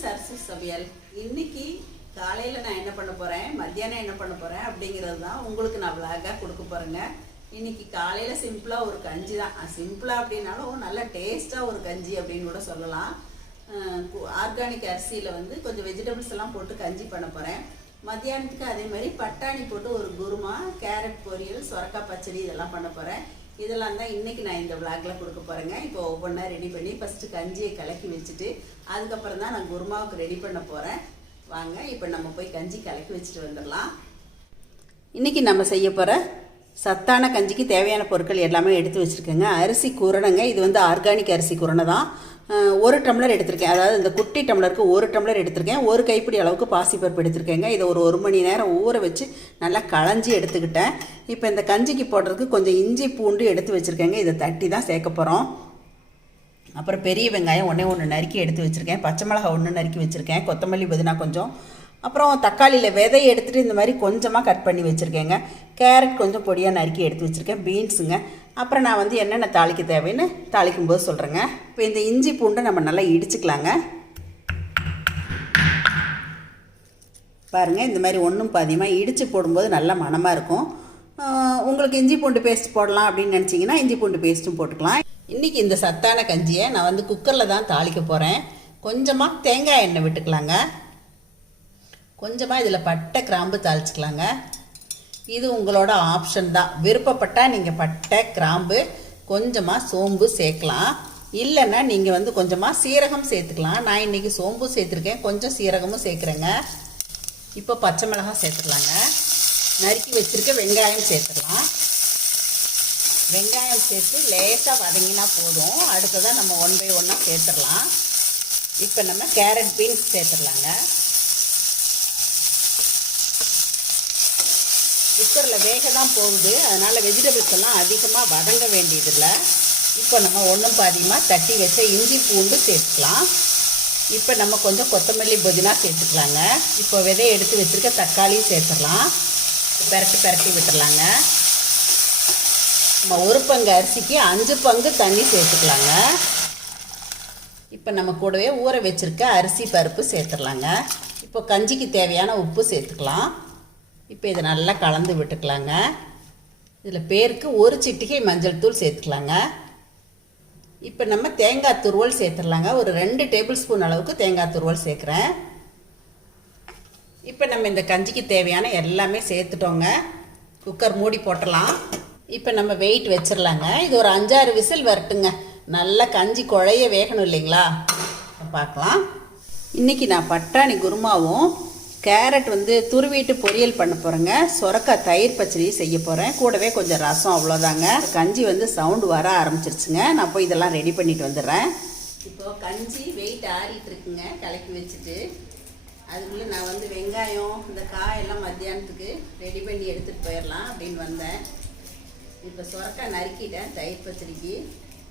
சரசு சமையல் இன்னைக்கு காலையில் நான் என்ன பண்ண போகிறேன் மத்தியானம் என்ன பண்ண போகிறேன் அப்படிங்கிறது தான் உங்களுக்கு நான் விளாகாக கொடுக்க போகிறேங்க இன்னைக்கு காலையில் சிம்பிளாக ஒரு கஞ்சி தான். சிம்பிளாக அப்படின்னாலும் நல்ல டேஸ்ட்டாக ஒரு கஞ்சி அப்படின்னு கூட சொல்லலாம். ஆர்கானிக் அரிசியில் வந்து கொஞ்சம் வெஜிடபிள்ஸ் எல்லாம் போட்டு கஞ்சி பண்ண போகிறேன் மத்தியானத்துக்கு அதே மாதிரி பட்டாணி போட்டு ஒரு குருமா கேரட் பொரியல் சொரக்காய் பச்சடி இதெல்லாம் பண்ண போகிறேன் இதெல்லாம் தான் இன்றைக்கி நான் இந்த விளாக்ல கொடுக்க போகிறேங்க இப்போ ஒவ்வொன்றா ரெடி பண்ணி ஃபஸ்ட்டு கஞ்சியை கலக்கி வச்சுட்டு அதுக்கப்புறம் தான் நான் குருமாவுக்கு ரெடி பண்ண போகிறேன் வாங்க இப்போ நம்ம போய் கஞ்சி கலக்கி வச்சுட்டு வந்துடலாம். இன்றைக்கி நம்ம செய்ய போகிற சத்தான கஞ்சிக்கு தேவையான பொருட்கள் எல்லாமே எடுத்து வச்சுருக்கேங்க. அரிசி குரணங்க இது வந்து ஆர்கானிக் அரிசி குரணை தான் ஒரு டம்ளர் எடுத்திருக்கேன். அதாவது இந்த குட்டி டம்ளருக்கு ஒரு டம்ளர் எடுத்திருக்கேன். ஒரு கைப்பிடி அளவுக்கு பாசிப்பருப்பு எடுத்திருக்கேங்க. இதை ஒரு ஒரு மணி நேரம் ஊற வச்சு நல்லா களைஞ்சி எடுத்துக்கிட்டேன். இப்போ இந்த கஞ்சிக்கு போடுறதுக்கு கொஞ்சம் இஞ்சி பூண்டு எடுத்து வச்சுருக்கேங்க. இதை தட்டி தான் சேர்க்க போகிறோம் அப்புறம் பெரிய வெங்காயம் ஒன்றே ஒன்று நறுக்கி எடுத்து வச்சுருக்கேன். பச்சை மிளகாய் ஒன்று நறுக்கி வச்சுருக்கேன். கொத்தமல்லி புதினா கொஞ்சம். அப்புறம் தக்காளியில் விதையை எடுத்துகிட்டு இந்த மாதிரி கொஞ்சமாக கட் பண்ணி வச்சுருக்கேங்க. கேரட் கொஞ்சம் பொடியாக நறுக்கி எடுத்து வச்சுருக்கேன். பீன்ஸுங்க. அப்புறம் நான் வந்து என்னென்ன தாளிக்க தேவைன்னு தாளிக்கும் போது சொல்கிறேங்க இப்போ இந்த இஞ்சி பூண்டை நம்ம நல்லா இடிச்சுக்கலாங்க. பாருங்கள் இந்த மாதிரி ஒன்றும் பாதியமாக இடித்து போடும்போது நல்ல மணமாக இருக்கும். உங்களுக்கு இஞ்சி பூண்டு பேஸ்ட் போடலாம் அப்படின்னு நினச்சிங்கன்னா இஞ்சி பூண்டு பேஸ்ட்டும் போட்டுக்கலாம். இன்றைக்கி இந்த சத்தான கஞ்சியை நான் வந்து குக்கரில் தான் தாளிக்க போகிறேன் கொஞ்சமாக தேங்காய் எண்ணெய் விட்டுக்கலாங்க. கொஞ்சமாக இதில் பட்டை கிராம்பு தாளிச்சுக்கலாங்க. இது உங்களோட ஆப்ஷன் தான். விருப்பப்பட்டால் நீங்கள் பட்டை கிராம்பு கொஞ்சமாக சோம்பு சேர்க்கலாம். இல்லைன்னா நீங்கள் வந்து கொஞ்சமாக சீரகம் சேர்த்துக்கலாம். நான் இன்றைக்கி சோம்பு சேர்த்துருக்கேன். கொஞ்சம் சீரகமும் சேர்க்குறேங்க. இப்போ பச்சை மிளகாய் சேர்த்துக்கலாங்க. நறுக்கி வச்சுருக்க வெங்காயம் சேர்த்துக்கலாம். வெங்காயம் சேர்த்து லேசாக வதங்கினா போதும். அடுத்ததாக நம்ம ஒன் பை ஒன்னாக சேர்த்துடலாம். இப்போ நம்ம கேரட் பீன்ஸ் சேர்த்துடலாங்க. குக்கரில் வேக தான் போகுது. அதனால் வெஜிடபிள்ஸ் எல்லாம் அதிகமாக வதங்க வேண்டியதில்லை. இப்போ நம்ம ஒன்றும் பாதியமாக தட்டி வச்ச இஞ்சி பூண்டு சேர்த்துக்கலாம். இப்போ நம்ம கொஞ்சம் கொத்தமல்லி புதினா சேர்த்துக்கலாங்க. இப்போ விதையை எடுத்து வச்சுருக்க தக்காளியும் சேர்த்துடலாம். பெரட்டி பெரட்டி விட்டுடலாங்க. நம்ம ஒரு பங்கு அரிசிக்கு அஞ்சு பங்கு தண்ணி சேர்த்துக்கலாங்க. இப்போ நம்ம கூடவே ஊற வச்சுருக்க அரிசி பருப்பு சேர்த்துடலாங்க. இப்போ கஞ்சிக்கு தேவையான உப்பு சேர்த்துக்கலாம். இப்போ இதை நல்லா கலந்து விட்டுக்கலாங்க. இதில் பேருக்கு ஒரு சிட்டிகை மஞ்சள் தூள் சேர்த்துக்கலாங்க. இப்போ நம்ம தேங்காய் துருவல் சேர்த்துடலாங்க. ஒரு ரெண்டு டேபிள் ஸ்பூன் அளவுக்கு தேங்காய் துருவல் சேர்க்குறேன். இப்போ நம்ம இந்த கஞ்சிக்கு தேவையான எல்லாமே சேர்த்துட்டோங்க. குக்கர் மூடி போட்டலாம். இப்போ நம்ம வெயிட் வச்சிடலாங்க. இது ஒரு அஞ்சாறு விசில் வரட்டுங்க. நல்லா கஞ்சி குழைய வேகணும் இல்லைங்களா? பார்க்கலாம். இன்றைக்கி நான் பட்டாணி குருமாவும் கேரட் வந்து துருவிட்டு பொரியல் பண்ண போகிறேங்க சொரக்காய் தயிர் பச்சடி செய்ய போகிறேன் கூடவே கொஞ்சம் ரசம் அவ்வளோதாங்க கஞ்சி வந்து சவுண்டு வர ஆரம்பிச்சிருச்சுங்க. நான் போய் இதெல்லாம் ரெடி பண்ணிட்டு வந்துடுறேன். இப்போ கஞ்சி வெயிட் ஆறிட்டு இருக்குங்க. கலக்கி வச்சுட்டு அதுக்குள்ளே நான் வந்து வெங்காயம் இந்த காயெல்லாம் மத்தியானத்துக்கு ரெடி பண்ணி எடுத்துகிட்டு போயிடலாம் அப்படின்னு வந்தேன். இப்போ சுரக்காய் நறுக்கிட்டேன் தயிர் பச்சடிக்கு.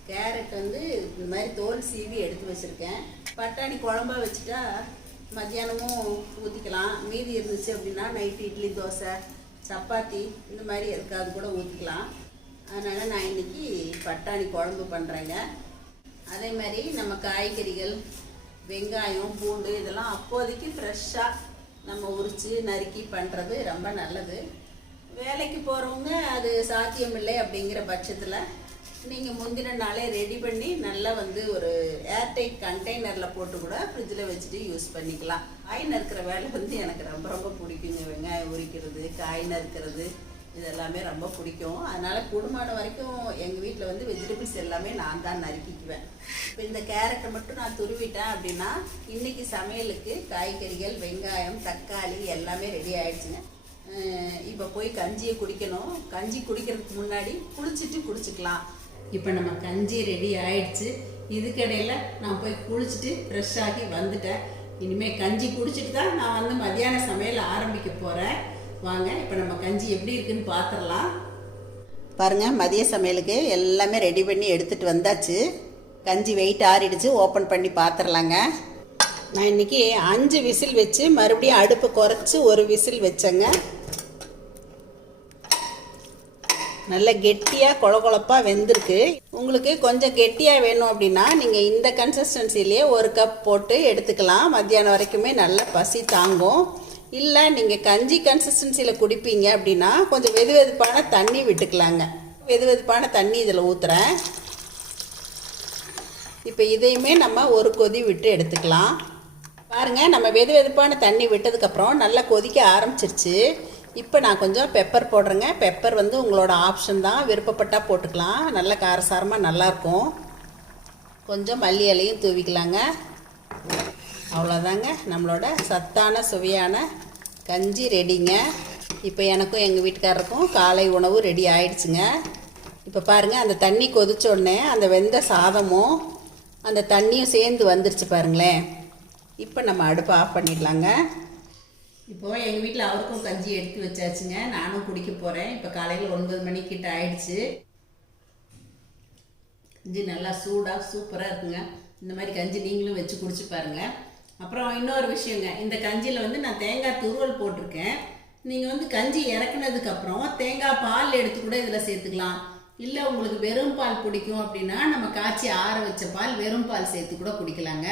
கேரட் வந்து இந்த மாதிரி தோல் சீவி எடுத்து வச்சுருக்கேன். பட்டாணி குழம்பா வச்சுட்டா மத்தியானமும் ஊற்றிக்கலாம் மீதி இருந்துச்சு அப்படின்னா நைட்டு இட்லி தோசை சப்பாத்தி இந்த மாதிரி எதுக்காவது கூட ஊற்றிக்கலாம் அதனால் நான் இன்னைக்கு பட்டாணி குழம்பு பண்ணுறேங்க அதே மாதிரி நம்ம காய்கறிகள் வெங்காயம் பூண்டு இதெல்லாம் அப்போதைக்கு ஃப்ரெஷ்ஷாக நம்ம உரித்து நறுக்கி பண்ணுறது ரொம்ப நல்லது. வேலைக்கு போகிறவங்க அது சாத்தியமில்லை அப்படிங்கிற பட்சத்தில் நீங்கள் முந்தின நாளே ரெடி பண்ணி நல்லா வந்து ஒரு ஏர்டைட் கண்டெய்னரில் போட்டு கூட ஃப்ரிட்ஜில் வச்சுட்டு யூஸ் பண்ணிக்கலாம். காய் நறுக்கிற வேலை வந்து எனக்கு ரொம்ப ரொம்ப பிடிக்குங்க. வெங்காயம் உரிக்கிறது காய் நறுக்கிறது இதெல்லாமே ரொம்ப பிடிக்கும். அதனால் குடும்பமான வரைக்கும் எங்கள் வீட்டில் வந்து வெஜிடபிள்ஸ் எல்லாமே நான் தான் நறுக்கிக்குவேன். இப்போ இந்த கேரட்டை மட்டும் நான் துருவிட்டேன் அப்படின்னா இன்றைக்கி சமையலுக்கு காய்கறிகள் வெங்காயம் தக்காளி எல்லாமே ரெடி ஆகிடுச்சுங்க இப்போ போய் கஞ்சியை குடிக்கணும். கஞ்சி குடிக்கிறதுக்கு முன்னாடி குளிச்சுட்டு குடிச்சுக்கலாம். இப்போ நம்ம கஞ்சி ரெடி ஆயிடுச்சு. இதுக்கடையில் நான் போய் குளிச்சுட்டு ஃப்ரெஷ் ஆகி வந்துட்டேன். இனிமேல் கஞ்சி குடிச்சிட்டு தான் நான் வந்து மத்தியான சமையல் ஆரம்பிக்க போகிறேன் வாங்க இப்போ நம்ம கஞ்சி எப்படி இருக்குன்னு பார்த்துடலாம் பாருங்கள் மதிய சமையலுக்கு எல்லாமே ரெடி பண்ணி எடுத்துகிட்டு வந்தாச்சு. கஞ்சி வெயிட் ஆறிடுச்சு ஓப்பன் பண்ணி பார்த்துடலாங்க நான் இன்றைக்கி அஞ்சு விசில் வச்சு மறுபடியும் அடுப்பு குறைச்சி ஒரு விசில் வச்சேங்க. நல்ல கெட்டியாக கொழ கொழப்பாக வெந்திருக்கு. உங்களுக்கு கொஞ்சம் கெட்டியாக வேணும் அப்படின்னா நீங்கள் இந்த கன்சிஸ்டன்சிலேயே ஒரு கப் போட்டு எடுத்துக்கலாம். மத்தியானம் வரைக்குமே நல்லா பசி தாங்கும். இல்லை நீங்கள் கஞ்சி கன்சிஸ்டன்சியில் குடிப்பீங்க அப்படின்னா கொஞ்சம் வெது வெதுப்பான தண்ணி விட்டுக்கலாங்க. வெது வெதுப்பான தண்ணி இதில் ஊற்றுறேன் இப்போ இதையுமே நம்ம ஒரு கொதி விட்டு எடுத்துக்கலாம். பாருங்கள் நம்ம வெது வெதுப்பான தண்ணி விட்டதுக்கப்புறம் நல்லா கொதிக்க ஆரம்பிச்சிருச்சு. இப்போ நான் கொஞ்சம் பெப்பர் போடுறேங்க. பெப்பர் வந்து உங்களோட ஆப்ஷன் தான். விருப்பப்பட்டால் போட்டுக்கலாம். நல்ல காரசாரமாக நல்லாயிருக்கும் கொஞ்சம் மல்லி இலையும் தூவிக்கலாங்க. அவ்வளோதாங்க நம்மளோட சத்தான சுவையான கஞ்சி ரெடிங்க இப்போ எனக்கும் எங்கள் வீட்டுக்காரருக்கும் காலை உணவு ரெடி ஆயிடுச்சுங்க. இப்போ பாருங்கள் அந்த தண்ணி கொதிச்சோடனே அந்த வெந்த சாதமும் அந்த தண்ணியும் சேர்ந்து வந்துருச்சு பாருங்களேன். இப்போ நம்ம அடுப்பை ஆஃப் பண்ணிடலாங்க. இப்போது எங்கள் வீட்டில் அவருக்கும் கஞ்சி எடுத்து வச்சாச்சுங்க. நானும் குடிக்க போகிறேன் இப்போ காலையில் ஒன்பது மணிக்கிட்ட ஆயிடுச்சு. கஞ்சி நல்லா சூடாக சூப்பராக இருக்குங்க. இந்த மாதிரி கஞ்சி நீங்களும் வச்சு குடிச்சு பாருங்க. அப்புறம் இன்னொரு விஷயங்க. இந்த கஞ்சியில் வந்து நான் தேங்காய் துருவல் போட்டிருக்கேன். நீங்கள் வந்து கஞ்சி இறக்குனதுக்கப்புறம் தேங்காய் பால் எடுத்து கூட இதில் சேர்த்துக்கலாம். இல்லை உங்களுக்கு வெறும் பால் பிடிக்கும் அப்படின்னா நம்ம காய்ச்சி ஆற வச்ச பால் வெறும் பால் சேர்த்து கூட குடிக்கலாங்க.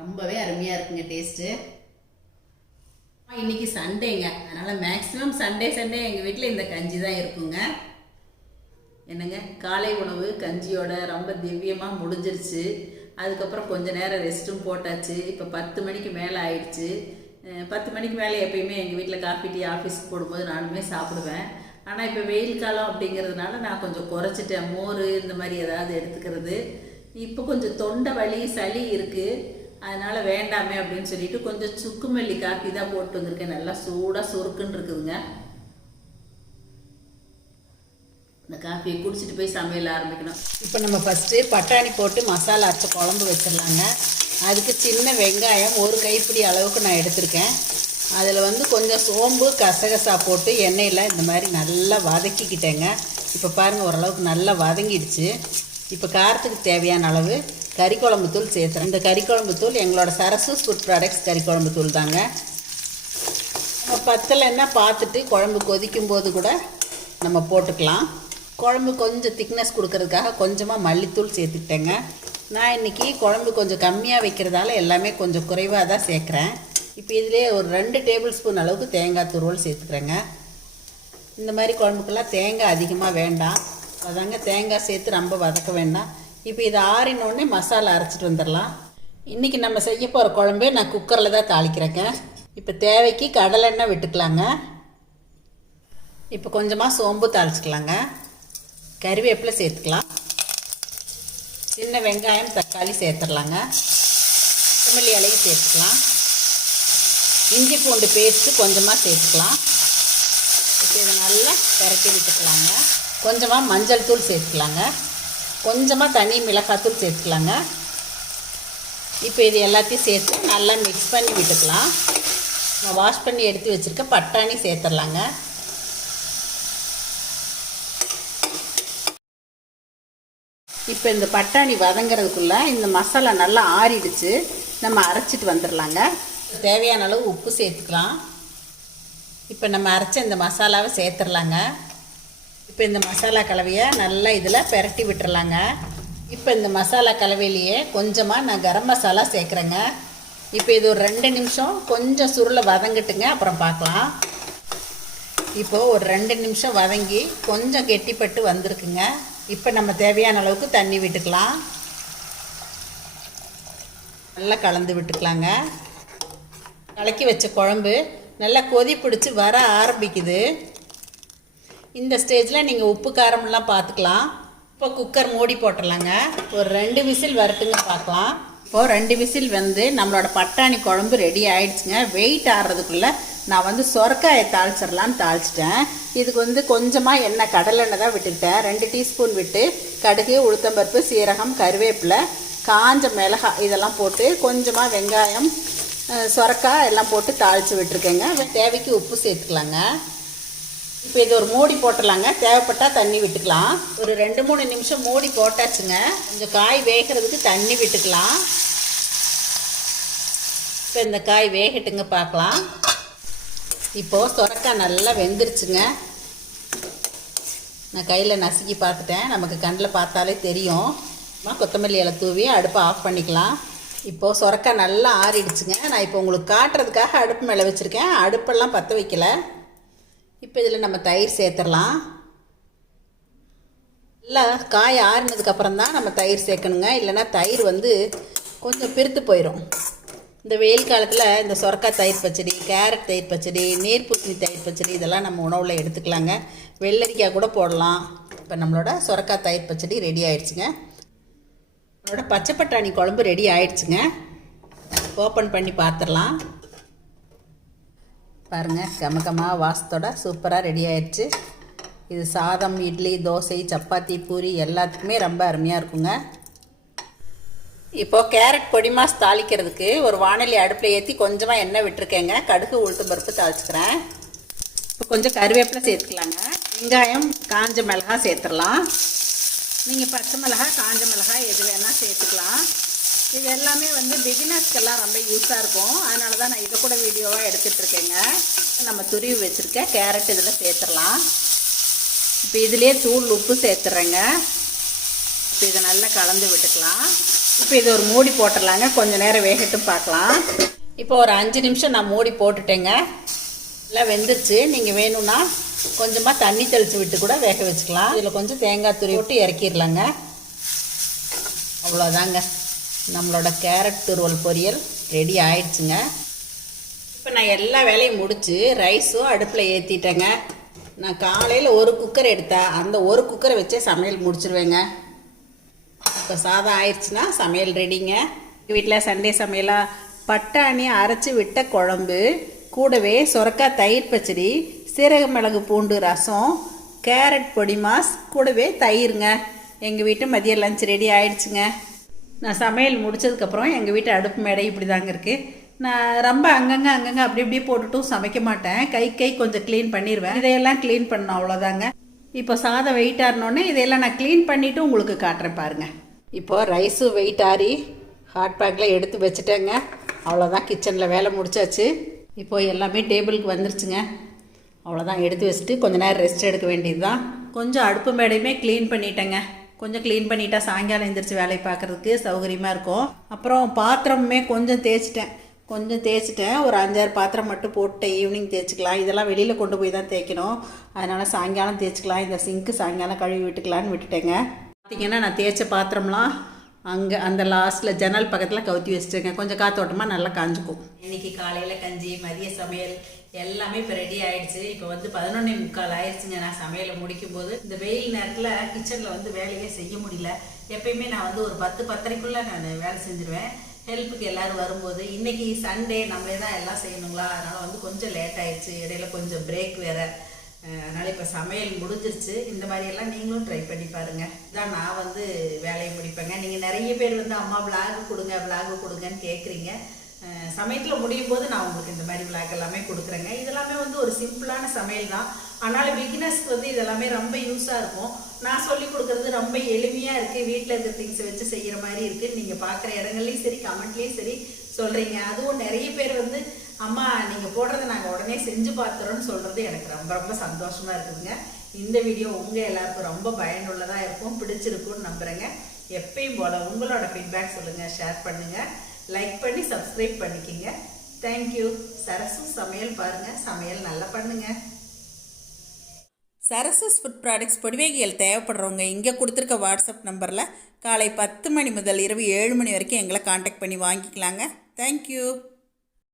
ரொம்பவே அருமையாக இருக்குங்க டேஸ்ட்டு. இன்னைக்கு சண்டேங்க. அதனால் மேக்ஸிமம் சண்டே சண்டே எங்கள் வீட்டில் இந்த கஞ்சி தான் இருக்குங்க. என்னங்க? காலை உணவு கஞ்சியோட ரொம்ப திவ்யமாக முடிஞ்சிருச்சு. அதுக்கப்புறம் கொஞ்ச நேரம் ரெஸ்ட்டும் போட்டாச்சு. இப்போ பத்து மணிக்கு மேலே ஆயிடுச்சு. பத்து மணிக்கு மேலே எப்பயுமே எங்கள் வீட்டில் காஃபி டீ ஆஃபீஸ்க்கு போடும்போது நானுமே சாப்பிடுவேன். ஆனால் இப்போ வெயில் காலம் அப்படிங்கிறதுனால நான் கொஞ்சம் குறைச்சிட்டேன். மோர் இந்த மாதிரி ஏதாவது எடுத்துக்கிறது. இப்போ கொஞ்சம் தொண்டை வலி சளி இருக்குது அதனால் வேண்டாமே அப்படின்னு சொல்லிட்டு கொஞ்சம் சுக்கு மல்லி காஃபி தான் போட்டு வந்திருக்கேன். நல்லா சூடாக சுருக்குன்னு இருக்குதுங்க. இந்த காஃபியை குடிச்சிட்டு போய் சமையல் ஆரம்பிக்கணும். இப்போ நம்ம ஃபஸ்ட்டு பட்டாணி போட்டு மசாலா அரைச்ச குழம்பு வச்சிடலாங்க. அதுக்கு சின்ன வெங்காயம் ஒரு கைப்பிடி அளவுக்கு நான் எடுத்திருக்கேன். அதில் வந்து கொஞ்சம் சோம்பு கசகசா போட்டு எண்ணெயில் இந்த மாதிரி நல்லா வதக்கிக்கிட்டேங்க. இப்போ பாருங்கள் ஓரளவுக்கு நல்லா வதங்கிடுச்சு. இப்போ காரத்துக்கு தேவையான அளவு கறி குழம்பு தூள் சேர்த்துறேன். இந்த கறி குழம்பு தூள் எங்களோட சரசு ஃபுட் ப்ராடக்ட்ஸ் கறி குழம்பு தூள் தாங்க. நம்ம பத்தலைன்னா பார்த்துட்டு குழம்பு கொதிக்கும் போது கூட நம்ம போட்டுக்கலாம். குழம்பு கொஞ்சம் திக்னஸ் கொடுக்கறதுக்காக கொஞ்சமாக மல்லித்தூள் சேர்த்துக்கிட்டேங்க. நான் இன்றைக்கி குழம்பு கொஞ்சம் கம்மியாக வைக்கிறதால எல்லாமே கொஞ்சம் குறைவாக தான் சேர்க்குறேன். இப்போ இதிலே ஒரு ரெண்டு டேபிள் ஸ்பூன் அளவுக்கு தேங்காய் துருவல் சேர்த்துக்கிறேங்க. இந்த மாதிரி குழம்புக்கெல்லாம் தேங்காய் அதிகமாக வேண்டாம். அதாங்க தேங்காய் சேர்த்து ரொம்ப வதக்க வேண்டாம். இப்போ இதை ஆறினோடனே மசாலா அரைச்சிட்டு வந்துடலாம். இன்றைக்கி நம்ம செய்ய போகிற குழம்பு நான் குக்கரில் தான் தாளிக்கிறேங்க. இப்போ தேவைக்கு கடலெண்ணெய் விட்டுக்கலாங்க. இப்போ கொஞ்சமாக சோம்பு தாளிச்சிக்கலாங்க. கறிவேப்பிலை சேர்த்துக்கலாம். சின்ன வெங்காயம் தக்காளி சேர்த்துடலாங்க. கொத்தமல்லி இலையும் சேர்த்துக்கலாம். இஞ்சி பூண்டு பேஸ்ட்டு கொஞ்சமாக சேர்த்துக்கலாம். இப்போ இதை நல்லா பெரட்டி விட்டுக்கலாங்க. கொஞ்சமாக மஞ்சள் தூள் சேர்த்துக்கலாங்க. கொஞ்சமாக தனி மிளகாத்தூள் சேர்த்துக்கலாங்க. இப்போ இது எல்லாத்தையும் சேர்த்து நல்லா மிக்ஸ் பண்ணி விட்டுக்கலாம். வாஷ் பண்ணி எடுத்து வச்சுருக்க பட்டாணி சேர்த்துடலாங்க. இப்போ இந்த பட்டாணி வதங்கிறதுக்குள்ளே இந்த மசாலா நல்லா ஆறிடுச்சு. நம்ம அரைச்சிட்டு வந்துடலாங்க. தேவையான அளவு உப்பு சேர்த்துக்கலாம். இப்போ நம்ம அரைச்ச இந்த மசாலாவை சேர்த்துடலாங்க. இப்போ இந்த மசாலா கலவையை நல்லா இதில் பெரட்டி விட்டுறலாங்க. இப்போ இந்த மசாலா கலவையிலேயே கொஞ்சமாக நான் கரம் மசாலா சேர்க்குறேங்க. இப்போ இது ஒரு ரெண்டு நிமிஷம் கொஞ்சம் சுருளை வதங்கட்டுங்க அப்புறம் பார்க்கலாம். இப்போது ஒரு ரெண்டு நிமிஷம் வதங்கி கொஞ்சம் கெட்டிப்பட்டு வந்திருக்குங்க. இப்போ நம்ம தேவையான அளவுக்கு தண்ணி விட்டுக்கலாம். நல்லா கலந்து விட்டுக்கலாங்க. கலக்கி வச்ச குழம்பு நல்லா கொதி பிடிச்சி வர ஆரம்பிக்குது. இந்த ஸ்டேஜில் நீங்கள் உப்பு காரமெல்லாம் பார்த்துக்கலாம் இப்போ குக்கர் மூடி போட்டுடலாங்க. ஒரு ரெண்டு விசில் வரட்டுங்க பார்க்கலாம் இப்போது ரெண்டு விசில் வந்து நம்மளோட பட்டாணி குழம்பு ரெடி ஆயிடுச்சுங்க. வெயிட் ஆடுறதுக்குள்ளே நான் வந்து சொரக்காயை தாளிச்சிடலான்னு தாளிச்சிட்டேன். இதுக்கு வந்து கொஞ்சமாக எண்ணெய் கடலெண்ணெய் தான் விட்டுக்கிட்டேன். ரெண்டு டீஸ்பூன் விட்டு கடுகு உளுத்தம்பருப்பு சீரகம் கருவேப்பிலை காஞ்ச மிளகாய் இதெல்லாம் போட்டு கொஞ்சமாக வெங்காயம் சொரக்காய் எல்லாம் போட்டு தாளித்து விட்டுருக்கேங்க. தேவைக்கு உப்பு சேர்த்துக்கலாங்க. இப்போ இது ஒரு மூடி போட்டுடலாங்க. தேவைப்பட்டால் தண்ணி விட்டுக்கலாம். ஒரு ரெண்டு மூணு நிமிஷம் மூடி போட்டாச்சுங்க. கொஞ்சம் காய் வேகிறதுக்கு தண்ணி விட்டுக்கலாம். இப்போ இந்த காய் வேகட்டுங்க பார்க்கலாம். இப்போது சொரக்காய் நல்லா வெந்துருச்சுங்க. நான் கையில் நசுக்கி பார்த்துட்டேன். நமக்கு கண்ணில் பார்த்தாலே தெரியும். கொத்தமல்லி இலை தூவி அடுப்பை ஆஃப் பண்ணிக்கலாம். இப்போது சொரக்காய் நல்லா ஆறிடுச்சுங்க. நான் இப்போ உங்களுக்கு காட்டுறதுக்காக அடுப்பு மேலே வச்சுருக்கேன். அடுப்பெல்லாம் பற்ற வைக்கல. இப்போ இதில் நம்ம தயிர் சேர்த்துடலாம். நல்லா காய் ஆறினதுக்கப்புறம் தான் நம்ம தயிர் சேர்க்கணுங்க. இல்லைன்னா தயிர் வந்து கொஞ்சம் பிரித்து போயிடும் இந்த வெயில் காலத்தில் இந்த சொரக்காய் தயிர் பச்சடி கேரட் தயிர் பச்சடி நீர்பூசணி தயிர் பச்சடி இதெல்லாம் நம்ம உணவில் எடுத்துக்கலாங்க. வெள்ளரிக்காய் கூட போடலாம். இப்போ நம்மளோட சொரக்காய் தயிர் பச்சடி ரெடி ஆயிடுச்சுங்க. நம்மளோட பச்சை பட்டாணி குழம்பு ரெடி ஆயிடுச்சுங்க. ஓப்பன் பண்ணி பார்த்துடலாம். பாருங்கள் கமகமாக வாசத்தோட சூப்பராக ரெடி ஆயிடுச்சு இது சாதம் இட்லி தோசை சப்பாத்தி பூரி எல்லாத்துக்குமே ரொம்ப அருமையாக இருக்குங்க. இப்போது கேரட் பொடி மாஸ் தாளிக்கிறதுக்கு ஒரு வானிலை அடுப்பில் ஏற்றி கொஞ்சமாக எண்ணெய் விட்டுருக்கேங்க. கடுகு உளுத்து பருப்பு தாளிச்சுக்கிறேன். இப்போ கொஞ்சம் கருவேப்பிலை சேர்த்துக்கலாங்க. வெங்காயம் காஞ்ச மிளகா சேர்த்துடலாம். நீங்கள் பச்சை மிளகா காஞ்ச மிளகாய் எது வேணால் சேர்த்துக்கலாம். இது எல்லாமே வந்து பிகினர்ஸ்க்கெல்லாம் ரொம்ப யூஸாக இருக்கும். அதனால தான் நான் இதை கூட வீடியோவாக எடுத்துகிட்ருக்கேங்க நம்ம துருவி வச்சுருக்க கேரட் இதில் சேர்த்துடலாம். இப்போ இதுலேயே தூள் உப்பு சேர்த்துறேங்க. இப்போ இதை நல்லா கலந்து விட்டுக்கலாம். இப்போ இது ஒரு மூடி போட்டுடலாங்க. கொஞ்சம் நேரம் வேகட்டும் பார்க்கலாம். இப்போ ஒரு அஞ்சு நிமிஷம் நான் மூடி போட்டுட்டேங்க. எல்லாம் வெந்துருச்சு. நீங்கள் வேணும்னா கொஞ்சமாக தண்ணி தெளித்து விட்டு கூட வேக வச்சுக்கலாம். இதில் கொஞ்சம் தேங்காய் துருவி விட்டு இறக்கிடலாங்க. அவ்வளோதாங்க நம்மளோட கேரட் துருவல் பொரியல் ரெடி ஆயிடுச்சுங்க. இப்போ நான் எல்லா வேலையும் முடித்து ரைஸும் அடுப்பில் ஏற்றிட்டேங்க நான் காலையில் ஒரு குக்கர் எடுத்தேன் அந்த ஒரு குக்கரை வச்சே சமையல் முடிச்சிருவேங்க. இப்போ சாதம் ஆயிடுச்சுன்னா சமையல் ரெடிங்க. வீட்டில் சண்டே சமையலாக பட்டாணி அரைச்சி விட்ட குழம்பு கூடவே சொரக்காய் தயிர் பச்சடி சீரக மிளகு பூண்டு ரசம் கேரட் பொடி மாஸ் கூடவே தயிருங்க. எங்கள் வீட்டு மதியம் லஞ்ச் ரெடி ஆயிடுச்சுங்க. நான் சமையல் முடிச்சதுக்கப்புறம் எங்கள் வீட்டு அடுப்பு மேடை இப்படி தாங்க இருக்குது நான் ரொம்ப அங்கங்கே அங்கங்கே அப்படி இப்படி போட்டுட்டும் சமைக்க மாட்டேன். கை கை கொஞ்சம் க்ளீன் பண்ணிடுவேன் இதையெல்லாம் க்ளீன் பண்ணோம் அவ்வளோதாங்க இப்போ சாதம் வெயிட் ஆறினோடனே இதையெல்லாம் நான் க்ளீன் பண்ணிவிட்டு உங்களுக்கு காட்டுறேன் பாருங்கள் இப்போது ரைஸும் வெயிட் ஆறி ஹாட் பேக்கில் எடுத்து வச்சுட்டேங்க. அவ்வளோதான் கிச்சனில் வேலை முடிச்சாச்சு. இப்போது எல்லாமே டேபிளுக்கு வந்துருச்சுங்க. அவ்வளோதான் எடுத்து வச்சுட்டு கொஞ்ச நேரம் ரெஸ்ட் எடுக்க வேண்டியது தான் கொஞ்சம் அடுப்பு மேடையுமே க்ளீன் பண்ணிட்டேங்க. கொஞ்சம் க்ளீன் பண்ணிட்டா சாயங்காலம் எழுந்திரிச்சு வேலை பார்க்குறதுக்கு சௌகரியமாக இருக்கும். அப்புறம் பாத்திரமுமே கொஞ்சம் தேய்ச்சிட்டேன். கொஞ்சம் தேய்ச்சிட்டேன். ஒரு அஞ்சாறு பாத்திரம் மட்டும் போட்டு ஈவினிங் தேய்ச்சிக்கலாம். இதெல்லாம் வெளியில் கொண்டு போய் தான் தேய்க்கணும். அதனால் சாயங்காலம் தேய்ச்சிக்கலாம். இந்த சிங்க்கு சாயங்காலம் கழுவி விட்டுக்கலான்னு விட்டுட்டேங்க. பார்த்தீங்கன்னா நான் தேய்ச்ச பாத்திரம்லாம் அங்கே அந்த லாஸ்ட்டில் ஜன்னல் பக்கத்தில் கவுத்தி வச்சுட்டேங்க கொஞ்சம் காத்தோட்டமாக நல்லா காஞ்சிக்கும். இன்னைக்கு காலையில் கஞ்சி மதிய சமையல் எல்லாமே இப்போ ரெடி ஆயிடுச்சு. இப்போ வந்து பதினொன்னே முக்கால் ஆயிடுச்சுங்க. நான் சமையலை முடிக்கும் போது இந்த வெயில் நேரத்தில் கிச்சனில் வந்து வேலையே செய்ய முடியல. எப்பயுமே நான் வந்து ஒரு பத்து பத்தரைக்குள்ளே நான் வேலை செஞ்சுருவேன். ஹெல்ப்புக்கு எல்லாரும் வரும்போது இன்றைக்கி சண்டே நம்மளே தான் எல்லாம் செய்யணுங்களா? அதனால் வந்து கொஞ்சம் லேட் ஆயிடுச்சு. இடையில கொஞ்சம் பிரேக் வேறு. அதனால் இப்போ சமையல் முடிஞ்சிருச்சு. இந்த மாதிரியெல்லாம் நீங்களும் ட்ரை பண்ணி பாருங்கள் இதான் நான் வந்து வேலையை முடிப்பேங்க. நீங்கள் நிறைய பேர் வந்து அம்மா விளாகு கொடுங்க விளாகு கொடுங்கன்னு கேட்குறீங்க சமயத்தில் முடியும் போது நான் உங்களுக்கு இந்த மாதிரி விளாக் எல்லாமே கொடுக்குறேங்க. இதெல்லாமே வந்து ஒரு சிம்பிளான சமையல் தான். ஆனாலும் பிகினர்ஸ்க்கு வந்து இதெல்லாமே ரொம்ப யூஸாக இருக்கும். நான் சொல்லி கொடுக்குறது ரொம்ப எளிமையாக இருக்குது வீட்டில் இருக்கிற திங்ஸை வச்சு செய்கிற மாதிரி இருக்குது நீங்கள் பார்க்குற இடங்கள்லையும் சரி கமெண்ட்லேயும் சரி சொல்கிறீங்க அதுவும் நிறைய பேர் வந்து அம்மா நீங்கள் போடுறத நாங்கள் உடனே செஞ்சு பார்த்துறோன்னு சொல்கிறது எனக்கு ரொம்ப ரொம்ப சந்தோஷமாக இருக்குதுங்க. இந்த வீடியோ உங்கள் எல்லாருக்கும் ரொம்ப பயனுள்ளதாக இருக்கும் பிடிச்சிருக்கும்னு நம்புகிறேங்க எப்பயும் போல் உங்களோட ஃபீட்பேக் சொல்லுங்கள் ஷேர் பண்ணுங்கள் லைக் பண்ணி சப்ஸ்கிரைப் பண்ணிக்கிங்க. தேங்க்யூ சரசு சமையல் பாருங்கள் சமையல் நல்லா பண்ணுங்கள் சரசஸ் ஃபுட் ப்ராடக்ட்ஸ் பொடிவேகிகள் தேவைப்படுறவங்க இங்கே கொடுத்துருக்க வாட்ஸ்அப் நம்பரில் காலை பத்து மணி முதல் இரவு ஏழு மணி வரைக்கும் எங்களை காண்டாக்ட் பண்ணி வாங்கிக்கலாங்க. தேங்க்யூ